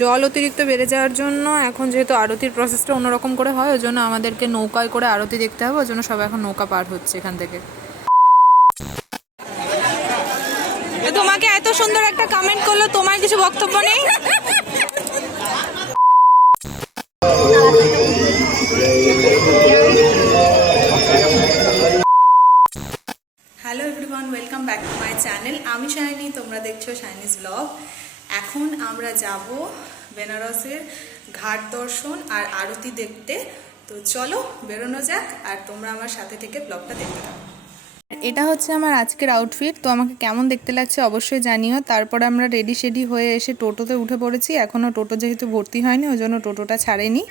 জল অতিরিক্ত বেড়ে যাওয়ার জন্য এখন যেহেতু আরতির প্রসেসটা অন্যরকম করে হয়, ওই জন্য আমাদেরকে নৌকায় করে আরতি দেখতে হবে। ওই জন্য সবাই এখন নৌকা পার হচ্ছে এখান থেকে। তোমাকে এত সুন্দর একটা কমেন্ট করলো, তোমার কিছু বক্তব্য নেই? Hello everyone, welcome back to my channel. আমি শাইনি, তোমরা দেখছো শাইনিজ ব্লগ। এখন আমরা যাব বেনারসের ঘাট দর্শন আর আরতি দেখতে। তো চলো বেরোনো যাক, আর তোমরা আমার সাথে থেকে ব্লগটা দেখতে থাকো। এটা হচ্ছে আমার আজকের আউটফিট। তো আমাকে কেমন দেখতে লাগছে অবশ্যই জানিও। তারপর আমরা রেডি শেডি হয়ে এসে টোটোতে উঠে পড়েছি। এখনও টোটো যেহেতু ভর্তি হয়নি, ওই জন্য টোটোটা ছাড়েনি।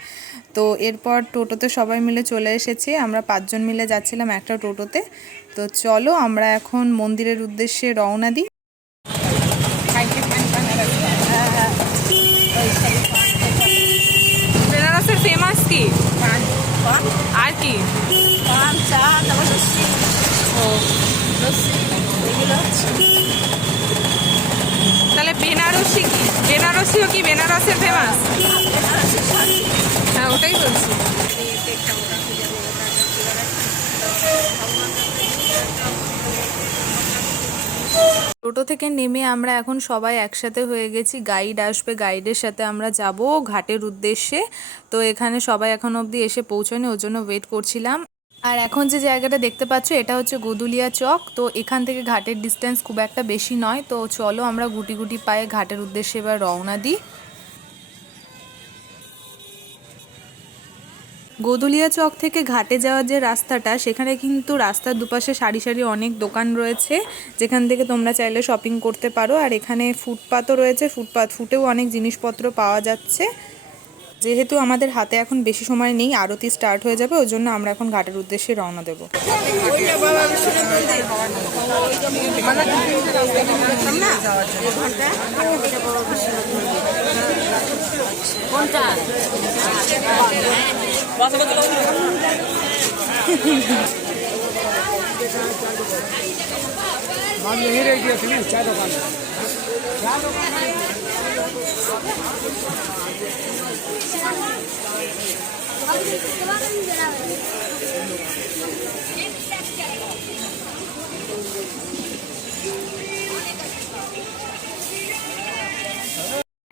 তো এরপর টোটোতে সবাই মিলে চলে এসেছে। আমরা 5 জন মিলে যাচ্ছিলাম একটা টোটোতে। তো চলো আমরা এখন মন্দিরের উদ্দেশ্যে রওনা দিই। বেনারসের ফেমাস কি আর কি? তাহলে বেনারসিও কি বেনারসের ফেমাস? হ্যাঁ, ওটাই বলছি। টোটো থেকে নেমে আমরা এখন সবাই একসাথে হয়ে গেছি। গাইড আসবে, গাইডের সাথে আমরা যাব ঘাটের উদ্দেশ্যে। তো এখানে সবাই এখন অবধি এসে পৌঁছয়নি, ওর জন্য ওয়েট করছিলাম। আর এখন যে জায়গাটা দেখতে পাচ্ছ, এটা হচ্ছে গোদুলিয়া চক। তো এখান থেকে ঘাটের ডিস্টেন্স খুব একটা বেশি নয়। তো চলো আমরা গুটি গুটি পায়ে ঘাটের উদ্দেশ্যে এবার রওনা দিই। গোদুলিয়া চক থেকে ঘাটে যাওয়ার যে রাস্তাটা, সেখানে কিন্তু রাস্তার দুপাশে সারি সারি অনেক দোকান রয়েছে, যেখান থেকে তোমরা চাইলে শপিং করতে পারো। আর এখানে ফুটপাতও রয়েছে, ফুটেও অনেক জিনিসপত্র পাওয়া যাচ্ছে। যেহেতু আমাদের হাতে এখন বেশি সময় নেই, আরতি স্টার্ট হয়ে যাবে, ওই জন্য আমরা এখন ঘাটের উদ্দেশ্যে রওনা দেব।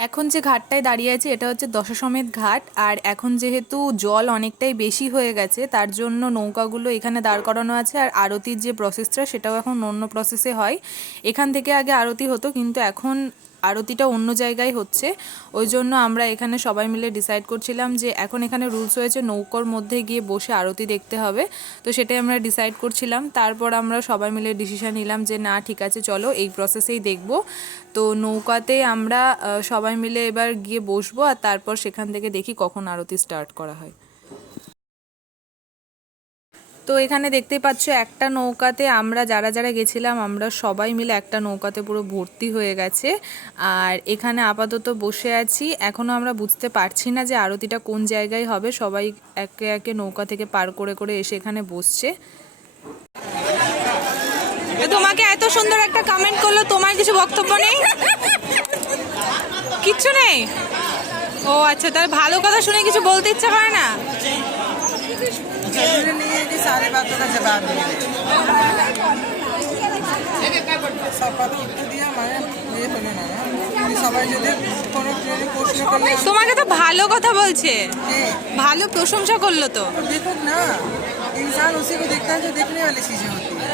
এখন যে ঘাটটায় দাঁড়িয়ে আছে, এটা হচ্ছে দশাশ্বমেধ ঘাট। আর এখন যেহেতু জল অনেকটাই বেশি হয়ে গেছে, তার জন্য নৌকাগুলো এখানে দাঁড় করানো আছে। আর আরতির যে প্রসেসটা, সেটাও এখন অন্য প্রসেসে হয়। এখান থেকে আগে আরতি হতো, কিন্তু এখন আরতিটা অন্য জায়গায় হচ্ছে। ওই জন্য আমরা এখানে সবাই মিলে ডিসাইড করছিলাম যে এখন এখানে রুলস হয়েছে নৌকার মধ্যে গিয়ে বসে আরতি দেখতে হবে। তো সেটাই আমরা ডিসাইড করছিলাম। তারপর আমরা সবাই মিলে ডিসিশন নিলাম যে না, ঠিক আছে, চলো এই প্রসেসেই দেখব। তো নৌকাতে আমরা সবাই মিলে এবার গিয়ে বসবো, আর তারপর সেখান থেকে দেখি কখন আরতি স্টার্ট করা হয়। তো এখানে দেখতেই পাচ্ছ, একটা নৌকাতে আমরা যারা যারা গেছিলাম, আমরা সবাই মিলে একটা নৌকাতে পুরো ভর্তি হয়ে গেছে। আর এখানে আপাতত বসে আছি। এখনও আমরা বুঝতে পারছি না যে আরতিটা কোন জায়গায় হবে। সবাই একে একে নৌকা থেকে পার করে করে এসে এখানে বসছে। তোমাকে এত সুন্দর একটা কমেন্ট করলো, তোমার কিছু বক্তব্য নেই? কিচ্ছু নেই? ও আচ্ছা, তাহলে ভালো কথা শুনে কিছু বলতে ইচ্ছা করে না? सारे बातों का जवाब তোমাকে তো ভালো কথা বলছে, ভালো প্রশংসা করলো। তো देखो ना, इंसान उसी को देखता है जो देखने वाली चीजें होती है,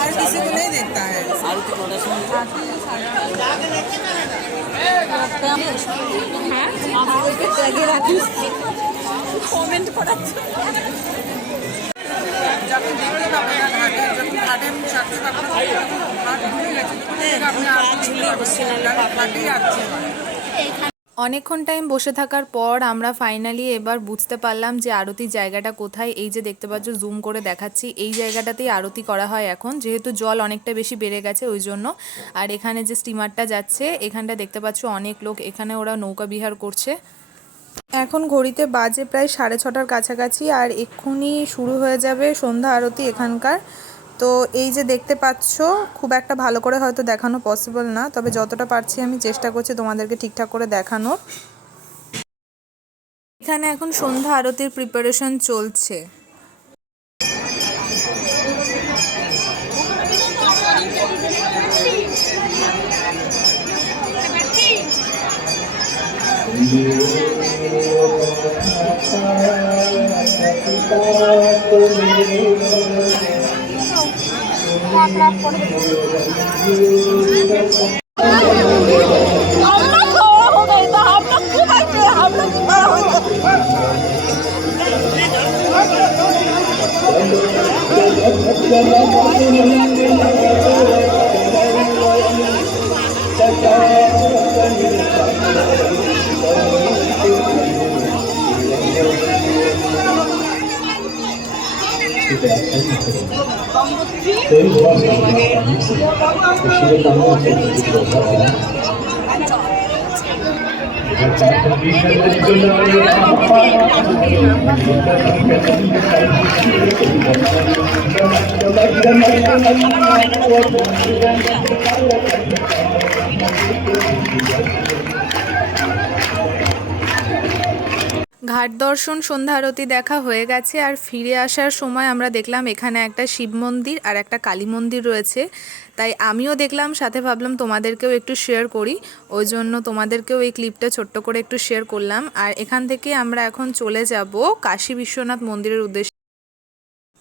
हर किसी को नहीं देखता है। কমেন্ট করাচ্ছে যখন দেখতে পাবে না ঘাটে, যখন ঘাটে সাথে ঘাট ভুলে গেছে, ঘাটেই আসছে। অনেকক্ষণ টাইম বসে থাকার পর আমরা ফাইনালি এবার বুঝতে পারলাম যে আরতির জায়গাটা কোথায়। এই যে দেখতে পাচ্ছ, জুম করে দেখাচ্ছি, এই জায়গাটাতেই আরতি করা হয় এখন, যেহেতু জল অনেকটা বেশি বেড়ে গেছে ওই জন্য। আর এখানে যে স্টিমারটা যাচ্ছে, এখানটা দেখতে পাচ্ছ অনেক লোক, এখানে ওরা নৌকা বিহার করছে। এখন ঘড়িতে বাজে প্রায় 6:30টার কাছাকাছি, আর এক্ষুনি শুরু হয়ে যাবে সন্ধ্যা আরতি এখানকার। তো এই যে দেখতে পাচ্ছ, খুব একটা ভালো করে হয়তো দেখানো পসিবল না, তবে যতটা পারছি আমি চেষ্টা করছি তোমাদেরকে ঠিকঠাক করে দেখানোর। এখানে এখন সন্ধ্যা আরতির প্রিপারেশন চলছে। ঘাট দর্শন, সন্ধ্যা আরতি দেখা হয়ে গেছে। আর ফিরে আসার সময় আমরা দেখলাম এখানে একটা শিব মন্দির আর একটা কালী মন্দির রয়েছে, তাই আমিও দেখলাম, সাথে ভাবলাম তোমাদেরকেও একটু শেয়ার করি, ওই জন্য তোমাদেরকেও এই ক্লিপটা ছোট্ট করে একটু শেয়ার করলাম। আর এখান থেকে আমরা এখন চলে যাব কাশী বিশ্বনাথ মন্দিরের উদ্দেশ্যে।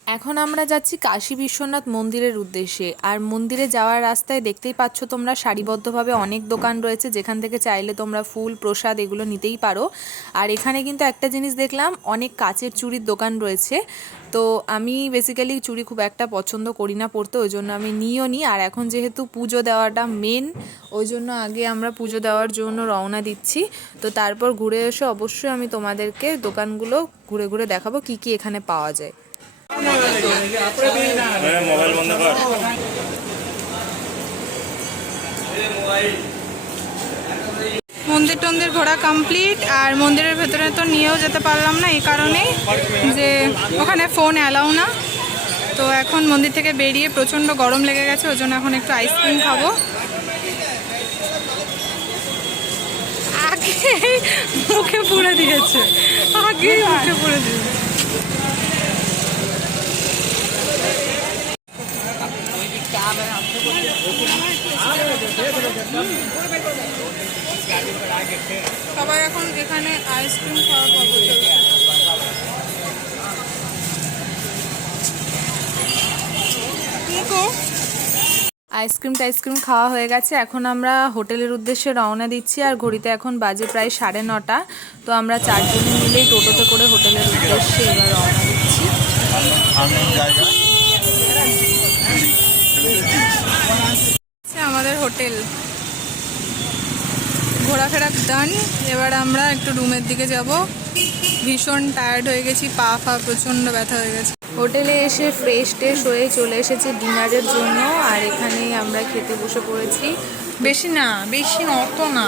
এখন আমরা যাচ্ছি কাশী বিশ্বনাথ মন্দিরের উদ্দেশ্যে। আর মন্দিরে যাওয়ার রাস্তায় দেখতেই পাচ্ছ তোমরা সারিবদ্ধভাবে অনেক দোকান রয়েছে, যেখান থেকে চাইলে তোমরা ফুল প্রসাদ এগুলো নিতেই পারো। আর এখানে কিন্তু একটা জিনিস দেখলাম, অনেক কাচের চুড়ির দোকান রয়েছে। তো আমি বেসিক্যালি চুড়ি খুব একটা পছন্দ করি না পরতে, ওই জন্য আমি নিও নি। আর এখন যেহেতু পুজো দেওয়াটা মেন, ওই জন্য আগে আমরা পুজো দেওয়ার জন্য রওনা দিচ্ছি। তো তারপর ঘুরে এসে অবশ্যই আমি তোমাদেরকে দোকানগুলো ঘুরে ঘুরে দেখাবো কি কি এখানে পাওয়া যায়। মোবাইল বন্ধ কর। মন্দির টন্দির ঘোরা কমপ্লিট। আর মন্দিরের ভেতরে তো নিয়েও যেতে পারলাম না, এই কারণে যে ওখানে ফোন অ্যালাউ না। তো এখন মন্দির থেকে বেরিয়ে প্রচণ্ড গরম লেগে গেছে, ওই জন্য এখন একটু আইসক্রিম খাবো। আগে মুখে পুড়ে দিয়েছে, আগে মুখে পুড়ে দিয়েছে। সবাই এখন এখানে আইসক্রিম খাওয়া পর্ব চলছে। আইসক্রিম টাইসক্রিম খাওয়া হয়ে গেছে, এখন আমরা হোটেলের উদ্দেশ্যে রওনা দিচ্ছি। আর ঘড়িতে এখন বাজে প্রায় 9:30। তো আমরা 4 জনে মিলেই টোটোতে করে হোটেলের উদ্দেশ্যে এবার রওনা দিচ্ছি। আমাদের হোটেল ঘোরাফেরা ডান। এবার আমরা একটু রুমের দিকে যাব। ভীষণ টায়ার্ড হয়ে গেছি, পা ফা প্রচণ্ড ব্যথা হয়ে গেছে। হোটেলে এসে ফ্রেশ ট্রেশ হয়ে চলে এসেছি ডিনারের জন্য। আর এখানেই আমরা খেতে বসে পড়েছি। বেশি না, বেশি অত না।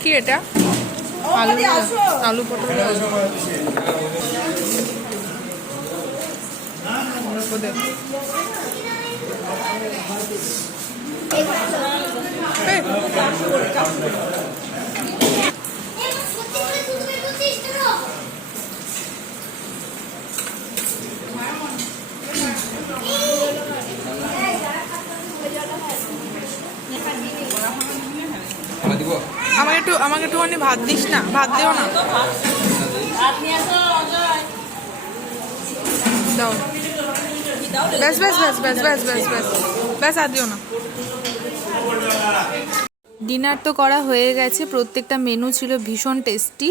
কি এটা? আলু, আলু পটল আমাকে একটুখানি ভাত দিস না, ভাত দিও না, দাও। ব্যাস ব্যাস ব্যাস ব্যাস ব্যাস ব্যাস ব্যাস ব্যাস, আর দিও না। ডিনার তো করা হয়ে গেছে, প্রত্যেকটা মেনু ছিল ভীষণ টেস্টি।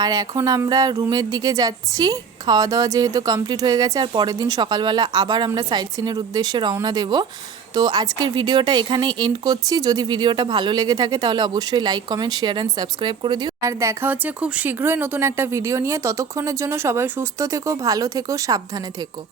আর এখন আমরা রুমের দিকে যাচ্ছি। খাওয়া দাওয়া যেহেতু কমপ্লিট হয়ে গেছে, আর পরের দিন সকালবেলা আবার আমরা সাইট সিনের উদ্দেশ্যে রওনা দেব। তো আজকের ভিডিওটা এখানেই এন্ড করছি। যদি ভিডিওটা ভালো লেগে থাকে তাহলে অবশ্যই like, comment, share and subscribe করে দিও। আর দেখা হচ্ছে খুব শীঘ্রই নতুন একটা ভিডিও নিয়ে। ততক্ষণের জন্য সবাই সুস্থ থেকো, ভালো থেকো, সাবধানে থেকো।